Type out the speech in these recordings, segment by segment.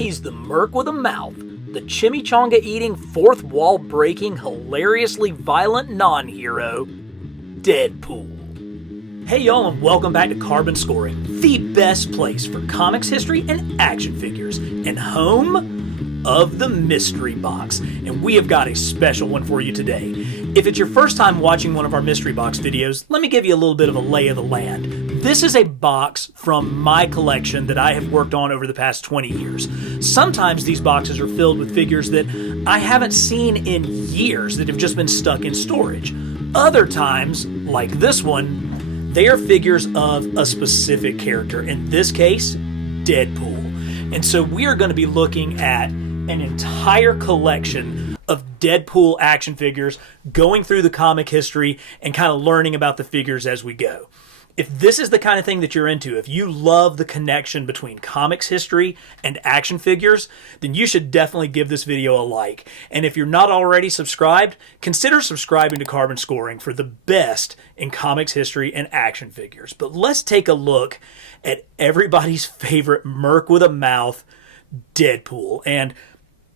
He's the Merc with a mouth, the chimichanga-eating, fourth-wall-breaking, hilariously violent non-hero, Deadpool. Hey y'all, and welcome back to Carbon Scoring, the best place for comics history and action figures, and home of the mystery box. And we have got a special one for you today. If it's your first time watching one of our mystery box videos, let me give you a little bit of a lay of the land. This is a box from my collection that I have worked on over the past 20 years. Sometimes these boxes are filled with figures that I haven't seen in years that have just been stuck in storage. Other times, like this one, they are figures of a specific character, in this case, Deadpool. And so we are going to be looking at an entire collection of Deadpool action figures, going through the comic history and kind of learning about the figures as we go. If this is the kind of thing that you're into, if you love the connection between comics history and action figures, then you should definitely give this video a like. And if you're not already subscribed, consider subscribing to Carbon Scoring for the best in comics history and action figures. But let's take a look at everybody's favorite Merc with a mouth, Deadpool. And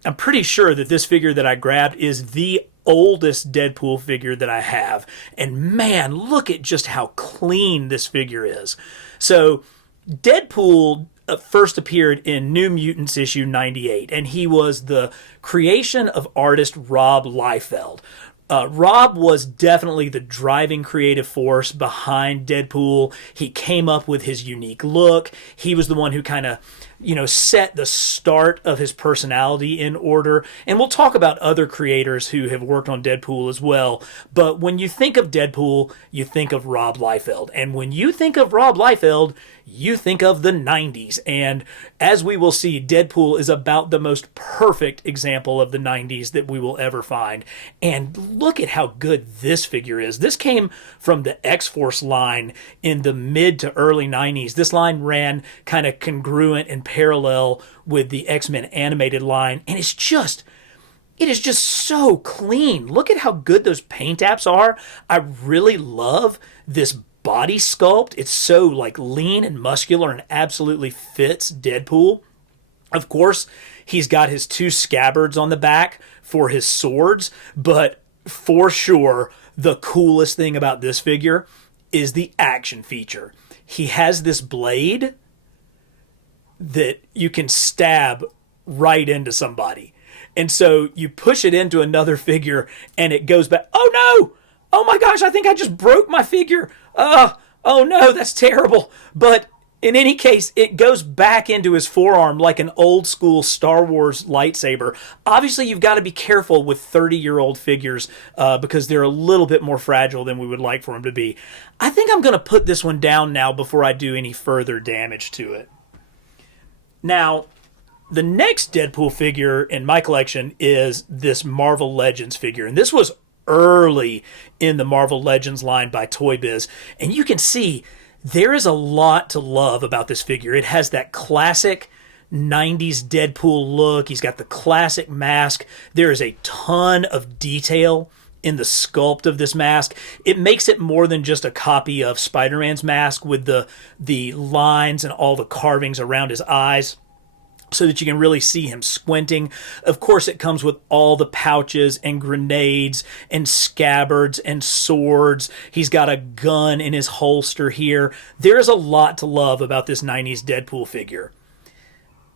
I'm pretty sure that this figure that I grabbed is the oldest Deadpool figure that I have. And man, look at just how clean this figure is. So Deadpool first appeared in New Mutants issue 98, and he was the creation of artist Rob Liefeld. Rob was definitely the driving creative force behind Deadpool. He came up with his unique look. He was the one who kind of, set the start of his personality in order. And we'll talk about other creators who have worked on Deadpool as well. But when you think of Deadpool, you think of Rob Liefeld. And when you think of Rob Liefeld, you think of the 90s. And as we will see, Deadpool is about the most perfect example of the 90s that we will ever find. And look at how good this figure is. This came from the X-Force line in the mid to early 90s. This line ran kind of congruent and parallel with the X-Men animated line. And it is just so clean. Look at how good those paint apps are. I really love this body sculpt. It's so lean and muscular and absolutely fits Deadpool. Of course, he's got his two scabbards on the back for his swords, but for sure, the coolest thing about this figure is the action feature. He has this blade that you can stab right into somebody. And so you push it into another figure and it goes back. Oh no! Oh my gosh, I think I just broke my figure. Oh no, that's terrible. But in any case, it goes back into his forearm like an old school Star Wars lightsaber. Obviously, you've got to be careful with 30-year-old figures because they're a little bit more fragile than we would like for them to be. I think I'm going to put this one down now before I do any further damage to it. Now, the next Deadpool figure in my collection is this Marvel Legends figure. And this was early in the Marvel Legends line by Toy Biz. And you can see there is a lot to love about this figure. It has that classic 90s Deadpool look. He's got the classic mask. There is a ton of detail in the sculpt of this mask. It makes it more than just a copy of Spider-Man's mask with the lines and all the carvings around his eyes, so that you can really see him squinting. Of course, it comes with all the pouches and grenades and scabbards and swords. He's got a gun in his holster here. There's a lot to love about this 90s Deadpool figure.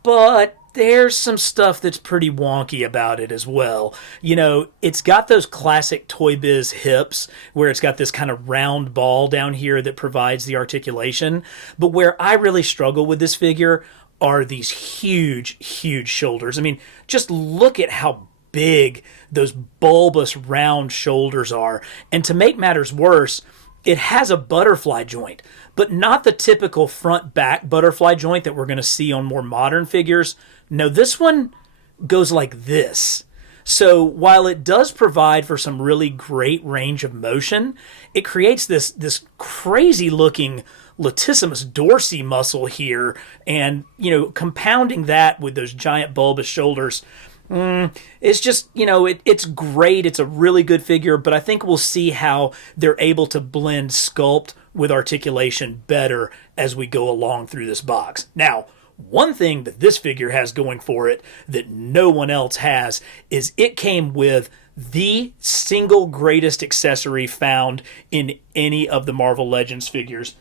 But there's some stuff that's pretty wonky about it as well. It's got those classic Toy Biz hips where it's got this kind of round ball down here that provides the articulation. But where I really struggle with this figure are these huge, huge shoulders. I mean, just look at how big those bulbous round shoulders are. And to make matters worse, it has a butterfly joint, but not the typical front-back butterfly joint that we're going to see on more modern figures. No, this one goes like this. So while it does provide for some really great range of motion, it creates this crazy-looking latissimus dorsi muscle here, and compounding that with those giant bulbous shoulders, it's just it's great. It's a really good figure, but I think we'll see how they're able to blend sculpt with articulation better as we go along through this box. Now, One thing that this figure has going for it that no one else has is it came with the single greatest accessory found in any of the Marvel Legends figures,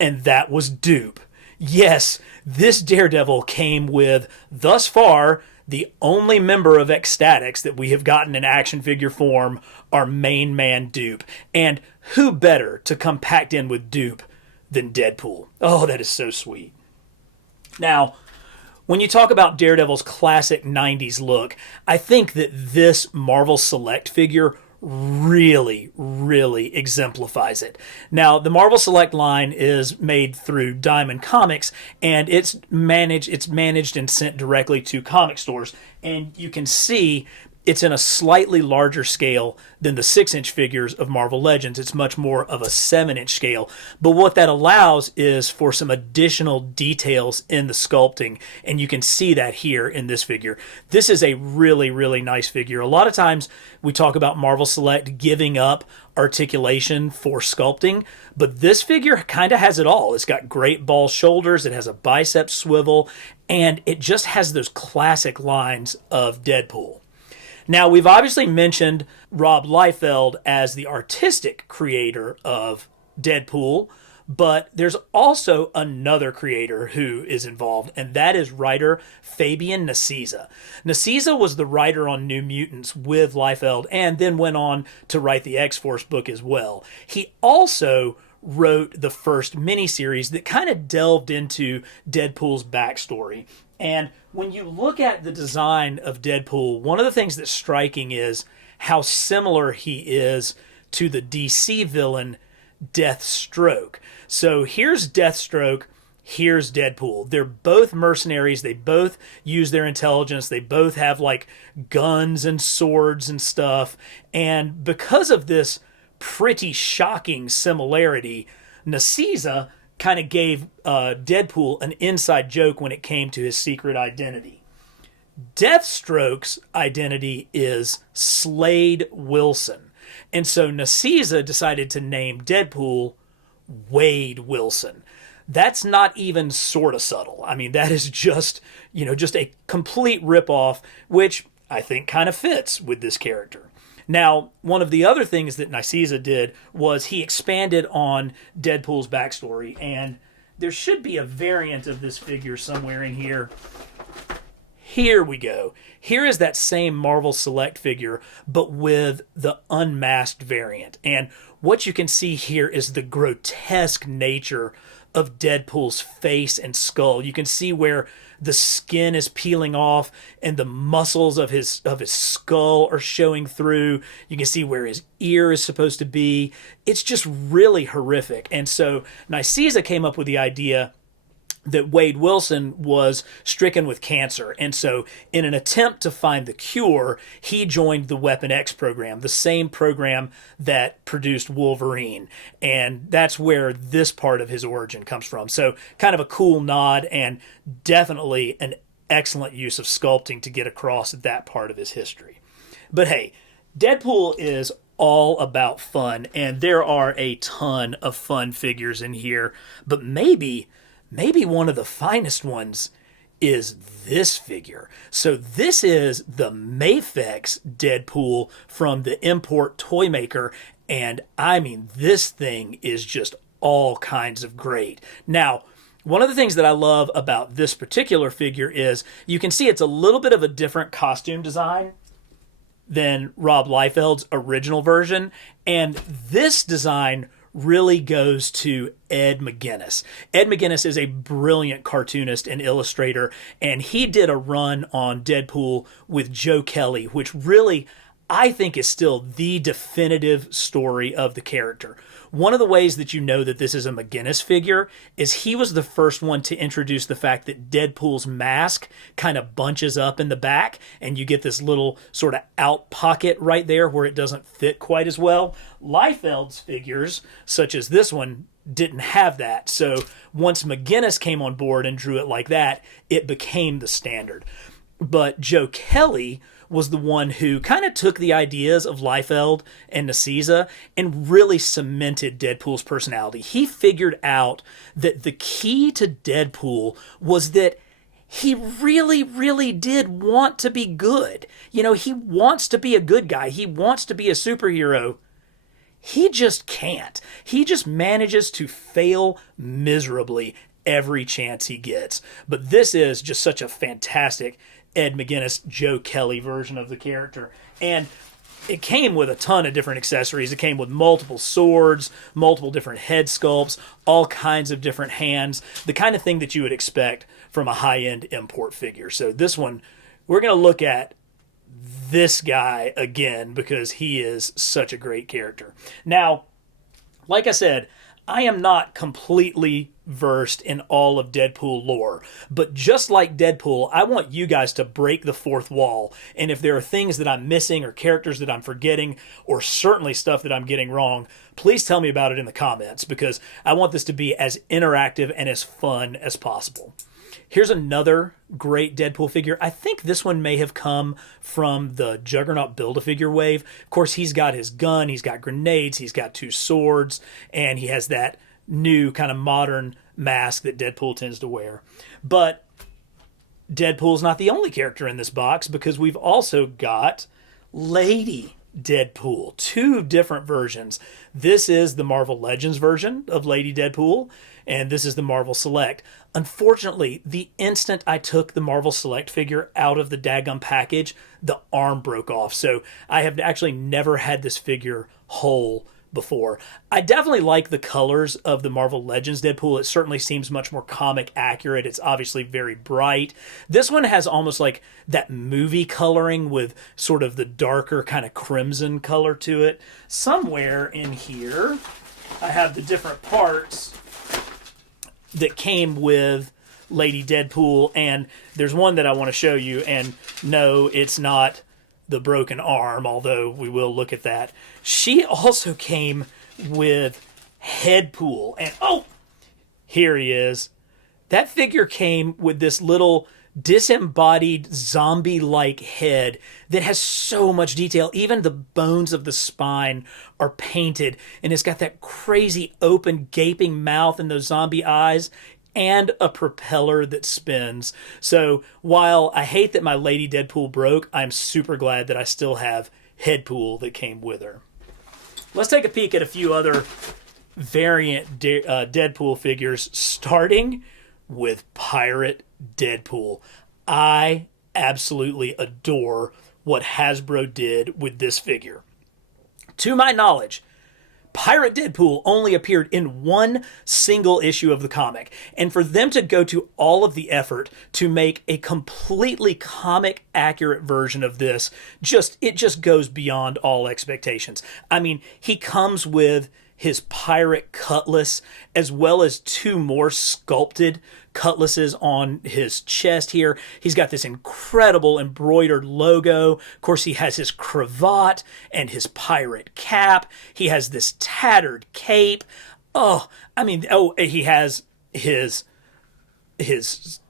and that was dupe. Yes, this Daredevil came with, thus far, the only member of Ecstatics that we have gotten in action figure form, our main man Dupe. And who better to come packed in with Dupe than Deadpool? Oh, that is so sweet. Now, when you talk about Daredevil's classic 90s look, I think that this Marvel Select figure really, really exemplifies it. Now, the Marvel Select line is made through Diamond Comics, and it's managed and sent directly to comic stores. And you can see it's in a slightly larger scale than the 6-inch figures of Marvel Legends. It's much more of a 7-inch scale. But what that allows is for some additional details in the sculpting, and you can see that here in this figure. This is a really, really nice figure. A lot of times we talk about Marvel Select giving up articulation for sculpting, but this figure kind of has it all. It's got great ball shoulders, it has a bicep swivel, and it just has those classic lines of Deadpool. Now, we've obviously mentioned Rob Liefeld as the artistic creator of Deadpool, but there's also another creator who is involved, and that is writer Fabian Nicieza. Nicieza was the writer on New Mutants with Liefeld and then went on to write the X-Force book as well. He also wrote the first miniseries that kind of delved into Deadpool's backstory. And when you look at the design of Deadpool, one of the things that's striking is how similar he is to the DC villain Deathstroke. So here's Deathstroke, here's Deadpool. They're both mercenaries. They both use their intelligence. They both have like guns and swords and stuff. And because of this pretty shocking similarity, Nicieza kind of gave Deadpool an inside joke when it came to his secret identity. Deathstroke's identity is Slade Wilson. And so Nicieza decided to name Deadpool Wade Wilson. That's not even sort of subtle. I mean, that is just a complete ripoff, which I think kind of fits with this character. Now, one of the other things that Nicieza did was he expanded on Deadpool's backstory, and there should be a variant of this figure somewhere in here. Here we go. Here is that same Marvel Select figure, but with the unmasked variant. And what you can see here is the grotesque nature of Deadpool's face and skull. You can see where the skin is peeling off and the muscles of his skull are showing through. You can see where his ear is supposed to be. It's just really horrific. And so Nicieza came up with the idea that Wade Wilson was stricken with cancer. And so in an attempt to find the cure, he joined the Weapon X program, the same program that produced Wolverine. And that's where this part of his origin comes from. So kind of a cool nod and definitely an excellent use of sculpting to get across that part of his history. But hey, Deadpool is all about fun, and there are a ton of fun figures in here, but maybe one of the finest ones is this figure. So this is the Mayfex Deadpool from the import toy maker, and I mean, this thing is just all kinds of great. Now, one of the things that I love about this particular figure is you can see it's a little bit of a different costume design than Rob Liefeld's original version, and this design really goes to Ed McGuinness. Ed McGuinness is a brilliant cartoonist and illustrator, and he did a run on Deadpool with Joe Kelly, which really, I think, is still the definitive story of the character. One of the ways that you know that this is a McGuinness figure is he was the first one to introduce the fact that Deadpool's mask kind of bunches up in the back, and you get this little sort of out pocket right there where it doesn't fit quite as well. Liefeld's figures, such as this one, didn't have that. So once McGuinness came on board and drew it like that, it became the standard. But Joe Kelly was the one who kind of took the ideas of Liefeld and Nicieza and really cemented Deadpool's personality. He figured out that the key to Deadpool was that he really, really did want to be good. You know, he wants to be a good guy. He wants to be a superhero. He just can't. He just manages to fail miserably every chance he gets. But this is just such a fantastic Ed McGuinness, Joe Kelly version of the character. And it came with a ton of different accessories. It came with multiple swords, multiple different head sculpts, all kinds of different hands, the kind of thing that you would expect from a high-end import figure. So this one, we're going to look at this guy again because he is such a great character. Now, like I said, I am not completely versed in all of Deadpool lore, but just like Deadpool, I want you guys to break the fourth wall. And if there are things that I'm missing or characters that I'm forgetting or certainly stuff that I'm getting wrong, please tell me about it in the comments because I want this to be as interactive and as fun as possible. Here's another great Deadpool figure. I think this one may have come from the Juggernaut Build-A-Figure wave. Of course, he's got his gun, he's got grenades, he's got 2 swords, and he has that new kind of modern mask that Deadpool tends to wear. But Deadpool's not the only character in this box because we've also got Lady Deadpool. 2 different versions. This is the Marvel Legends version of Lady Deadpool, and this is the Marvel Select. Unfortunately, the instant I took the Marvel Select figure out of the daggum package, the arm broke off. So I have actually never had this figure whole before. I definitely like the colors of the Marvel Legends Deadpool. It certainly seems much more comic accurate. It's obviously very bright. This one has almost like that movie coloring with sort of the darker kind of crimson color to it. Somewhere in here, I have the different parts that came with Lady Deadpool, and there's one that I want to show you, and no, it's not the broken arm, although we will look at that. She also came with Headpool, and oh, here he is. That figure came with this little disembodied zombie-like head that has so much detail. Even the bones of the spine are painted, and it's got that crazy open gaping mouth and those zombie eyes and a propeller that spins. So while I hate that my Lady Deadpool broke, I'm super glad that I still have Headpool that came with her. Let's take a peek at a few other variant Deadpool figures, starting with Pirate Deadpool. I absolutely adore what Hasbro did with this figure. To my knowledge, Pirate Deadpool only appeared in one single issue of the comic, and for them to go to all of the effort to make a completely comic accurate version of this, it just goes beyond all expectations. I mean, he comes with his pirate cutlass, as well as 2 more sculpted cutlasses on his chest here. He's got this incredible embroidered logo. Of course, he has his cravat and his pirate cap. He has this tattered cape. He has his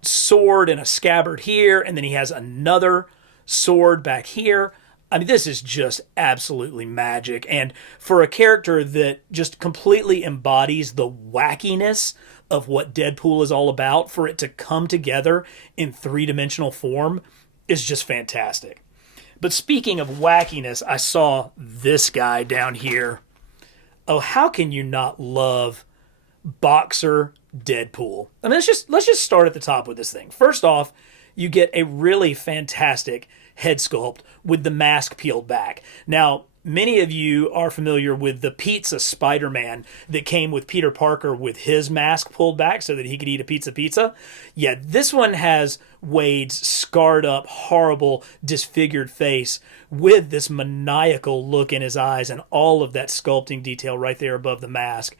sword and a scabbard here, and then he has another sword back here. I mean, this is just absolutely magic. And for a character that just completely embodies the wackiness of what Deadpool is all about, for it to come together in 3-dimensional form is just fantastic. But speaking of wackiness, I saw this guy down here. Oh, how can you not love Boxer Deadpool? I mean, let's just start at the top with this thing. First off, you get a really fantastic head sculpt with the mask peeled back. Now, many of you are familiar with the Pizza Spider-Man that came with Peter Parker with his mask pulled back so that he could eat a pizza. Yeah, this one has Wade's scarred up, horrible, disfigured face with this maniacal look in his eyes and all of that sculpting detail right there above the mask.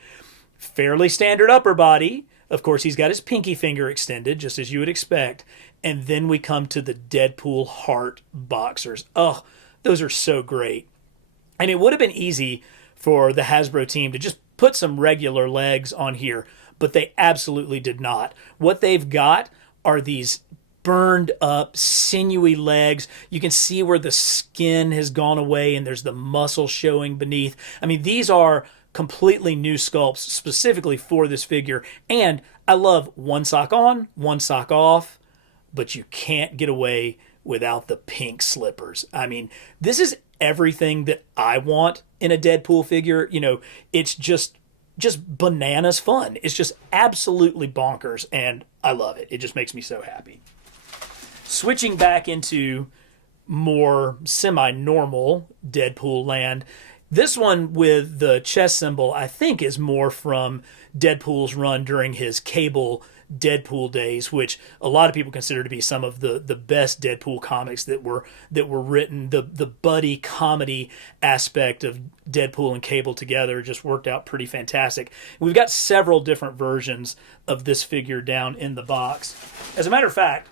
Fairly standard upper body. Of course, he's got his pinky finger extended, just as you would expect. And then we come to the Deadpool Heart boxers. Oh, those are so great. And it would have been easy for the Hasbro team to just put some regular legs on here, but they absolutely did not. What they've got are these burned up, sinewy legs. You can see where the skin has gone away and there's the muscle showing beneath. I mean, these are completely new sculpts specifically for this figure. And I love one sock on, one sock off, but you can't get away without the pink slippers. I mean, this is everything that I want in a Deadpool figure. You know, it's just bananas fun. It's just absolutely bonkers, and I love it. It just makes me so happy. Switching back into more semi-normal Deadpool land, this one with the chest symbol, I think, is more from Deadpool's run during his Cable Deadpool days, which a lot of people consider to be some of the best Deadpool comics that were written. The buddy comedy aspect of Deadpool and Cable together just worked out pretty fantastic. We've got several different versions of this figure down in the box. As a matter of fact,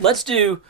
let's do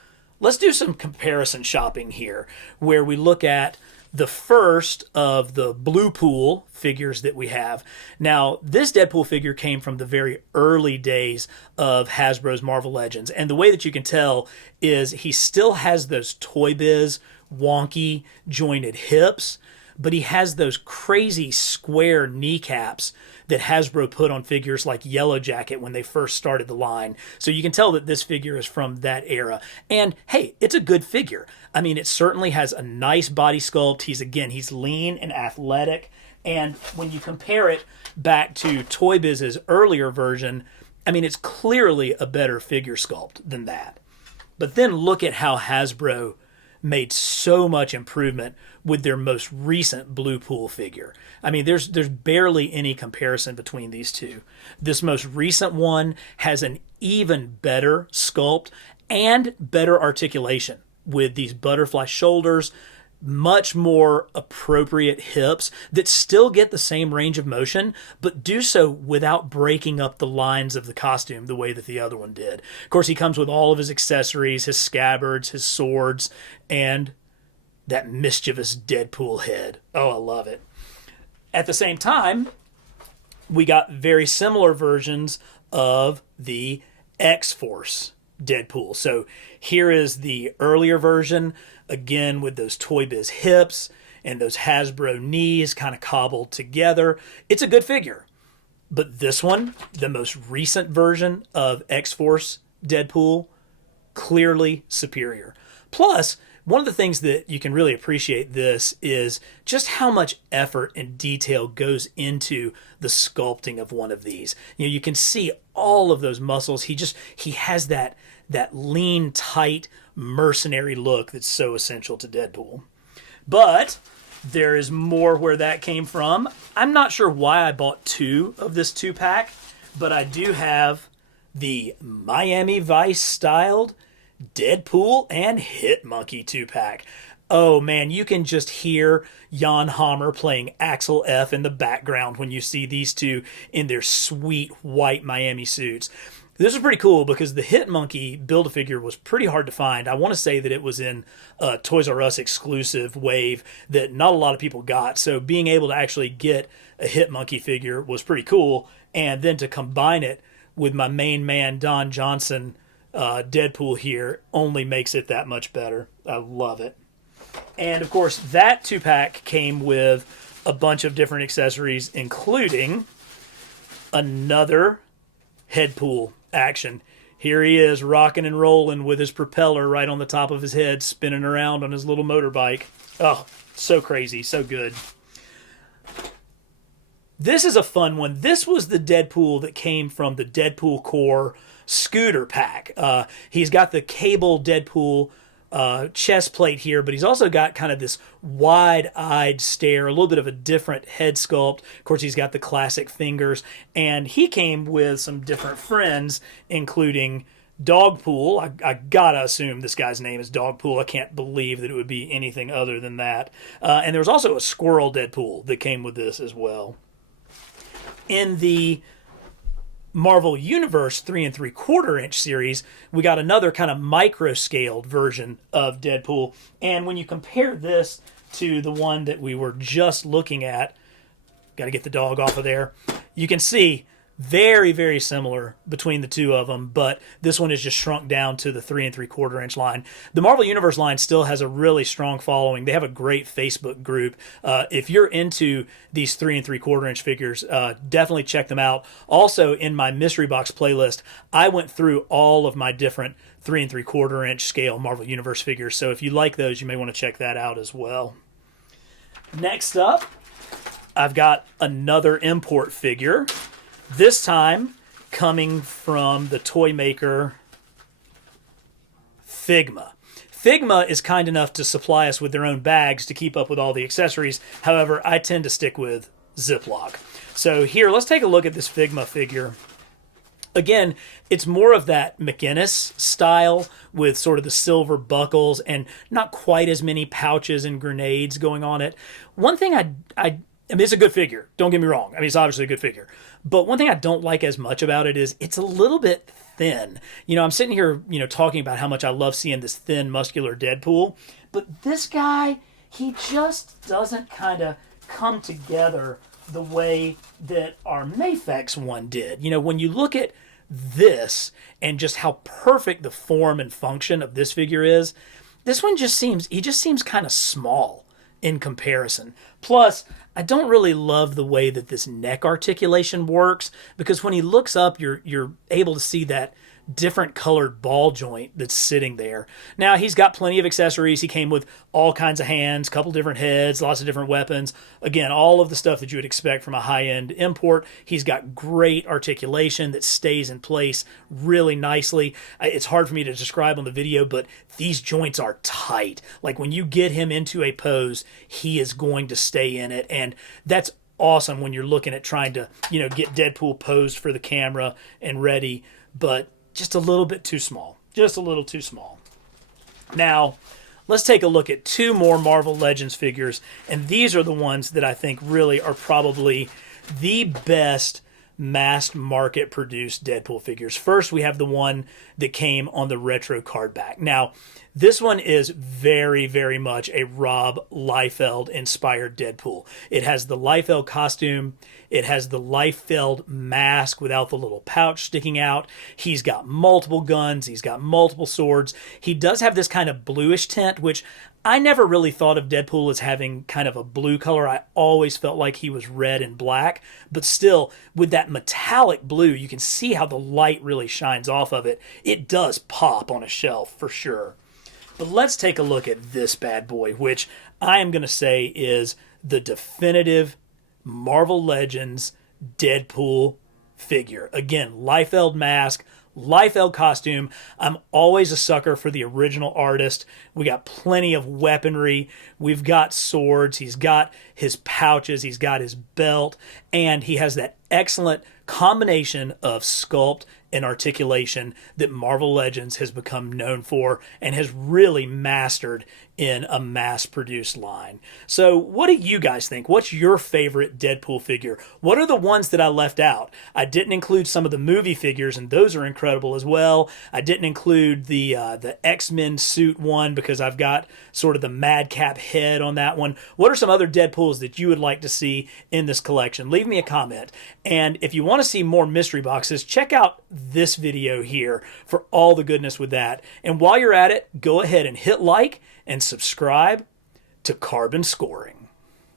some comparison shopping here, where we look at the first of the Blue Pool figures that we have. Now, this Deadpool figure came from the very early days of Hasbro's Marvel Legends. And the way that you can tell is he still has those Toy Biz wonky jointed hips, but he has those crazy square kneecaps that Hasbro put on figures like Yellow Jacket when they first started the line. So you can tell that this figure is from that era. And hey, it's a good figure. I mean, it certainly has a nice body sculpt. He's lean and athletic. And when you compare it back to Toy Biz's earlier version, I mean, it's clearly a better figure sculpt than that. But then look at how Hasbro made so much improvement with their most recent Blue Pool figure. I mean, there's barely any comparison between these two. This most recent one has an even better sculpt and better articulation with these butterfly shoulders, much more appropriate hips that still get the same range of motion, but do so without breaking up the lines of the costume the way that the other one did. Of course, he comes with all of his accessories, his scabbards, his swords, and that mischievous Deadpool head. Oh, I love it. At the same time, we got very similar versions of the X-Force Deadpool. So here is the earlier version, again with those Toy Biz hips and those Hasbro knees kind of cobbled together. It's a good figure. But this one, the most recent version of X-Force Deadpool, clearly superior. Plus, one of the things that you can really appreciate this is just how much effort and detail goes into the sculpting of one of these. You know, you can see all of those muscles. He has that lean, tight, mercenary look that's so essential to Deadpool. But there is more where that came from. I'm not sure why I bought two of this 2-pack, but I do have the Miami Vice styled Deadpool and Hit Monkey 2-pack. Oh man, you can just hear Jan Hammer playing Axel F in the background when you see these two in their sweet white Miami suits. This is pretty cool because the Hit Monkey Build-A-Figure was pretty hard to find. I want to say that it was in a Toys R Us exclusive wave that not a lot of people got. So being able to actually get a Hit Monkey figure was pretty cool. And then to combine it with my main man, Don Johnson, Deadpool here, only makes it that much better. I love it. And of course, that 2-pack came with a bunch of different accessories, including another Headpool action. Here he is rocking and rolling with his propeller right on the top of his head, spinning around on his little motorbike. Oh, so crazy, so good. This is a fun one. This was the Deadpool that came from the Deadpool Core Scooter pack. He's got the Cable Deadpool chest plate here, but he's also got kind of this wide-eyed stare, a little bit of a different head sculpt. Of course, he's got the classic fingers, and he came with some different friends, including Dogpool. I gotta assume this guy's name is Dogpool. I can't believe that it would be anything other than that. And there was also a Squirrel Deadpool that came with this as well. In the Marvel Universe 3 3/4 inch series, we got another kind of micro-scaled version of Deadpool. And when you compare this to the one that we were just looking at, got to get the dog off of there, you can see Very, very similar between the two of them, but this one is just shrunk down to the 3 3/4 inch line. The Marvel Universe line still has a really strong following. They have a great Facebook group. If you're into these 3 3/4 inch figures, definitely check them out. Also, in my mystery box playlist, I went through all of my different 3 3/4 inch scale Marvel Universe figures. So if you like those, you may want to check that out as well. Next up, I've got another import figure. This time coming from the toy maker Figma. Figma is kind enough to supply us with their own bags to keep up with all the accessories. However, I tend to stick with Ziploc. So here, let's take a look at this Figma figure. Again, it's more of that McInnes style with sort of the silver buckles and not quite as many pouches and grenades going on it. One thing I mean, it's a good figure. Don't get me wrong. I mean, it's obviously a good figure. But one thing I don't like as much about it is it's a little bit thin. You know, I'm sitting here, talking about how much I love seeing this thin, muscular Deadpool. But this guy, he just doesn't kind of come together the way that our Mayfex one did. When you look at this and just how perfect the form and function of this figure is, this one just seems kind of small in comparison. Plus, I don't really love the way that this neck articulation works, because when he looks up, you're able to see that different colored ball joint that's sitting there. Now, he's got plenty of accessories. He came with all kinds of hands, couple different heads, lots of different weapons. Again, all of the stuff that you would expect from a high-end import. He's got great articulation that stays in place really nicely. It's hard for me to describe on the video, but these joints are tight. Like when you get him into a pose, he is going to stay in it, and that's awesome when you're looking at trying to, get Deadpool posed for the camera and ready, but just a little bit too small. Just a little too small. Now, let's take a look at two more Marvel Legends figures, and these are the ones that I think really are probably the best mass market produced Deadpool figures. First, we have the one that came on the retro card back. Now, this one is very, very much a Rob Liefeld inspired Deadpool. It has the Liefeld costume. It has the Liefeld mask without the little pouch sticking out. He's got multiple guns. He's got multiple swords. He does have this kind of bluish tint, which I never really thought of Deadpool as having kind of a blue color. I always felt like he was red and black, but still with that metallic blue, you can see how the light really shines off of it. It does pop on a shelf for sure. But let's take a look at this bad boy, which I am going to say is the definitive Marvel Legends Deadpool figure. Again, Liefeld mask, Liefeld costume. I'm always a sucker for the original artist. We got plenty of weaponry. We've got swords. He's got his pouches. He's got his belt. And he has that excellent combination of sculpt and articulation that Marvel Legends has become known for and has really mastered in a mass-produced line. So what do you guys think? What's your favorite Deadpool figure? What are the ones that I left out? I didn't include some of the movie figures, and those are incredible as well. I didn't include the X-Men suit one because I've got sort of the madcap head on that one. What are some other Deadpools that you would like to see in this collection? Leave me a comment. And if you want to see more mystery boxes, check out this video here for all the goodness with that. And while you're at it, go ahead and hit like and subscribe to Carbon Scoring.